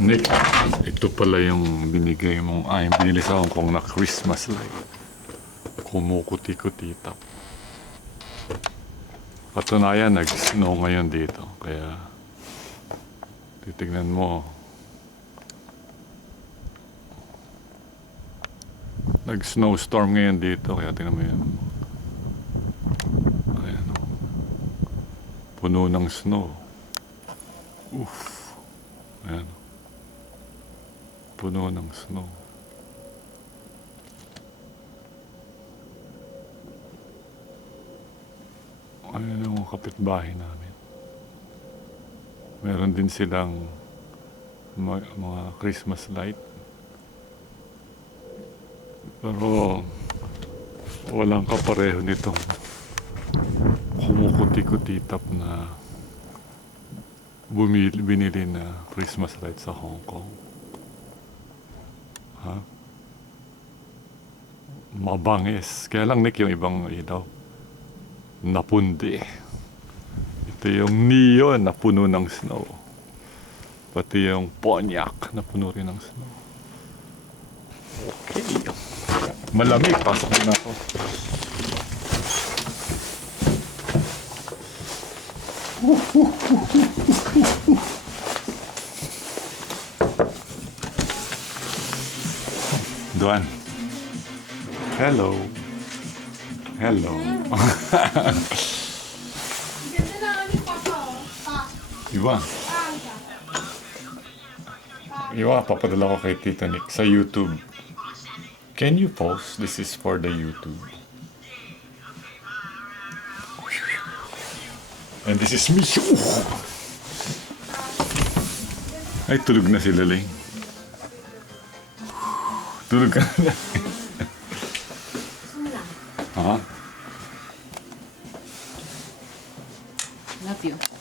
Nick, ito pala yung binigay mong, yung binili sa Hong Kong na Christmas light. Kumukuti-kuti tap. Patunayan, nag-snow ngayon dito. Kaya, titignan mo. Nag-snowstorm ngayon dito. Kaya tingnan mo yun. Ayan. Puno ng snow. Oof. Ayan. Puno ng snow. Ayan yung kapitbahay namin. Meron din silang mga Christmas light. Pero walang kapareho nitong kumukuti-kutitap na binili na Christmas light sa Hong Kong. Ha? Mabangis. Kaya lang, Nick, yung ibang ilaw napundi. Ito yung neon na puno ng snow. Pati yung Pontiac na puno rin ng snow. Okay. Malamig. Pasok na ako. Duan. Hello. Hello. Ganda na ano papa oh. Iwa. Iwa, papadala ko kay Tita Nick sa YouTube. Can you post? This is for the YouTube. And this is me. Ay, tulog na sila, Ling. Tulog ka na. Ha? Love you.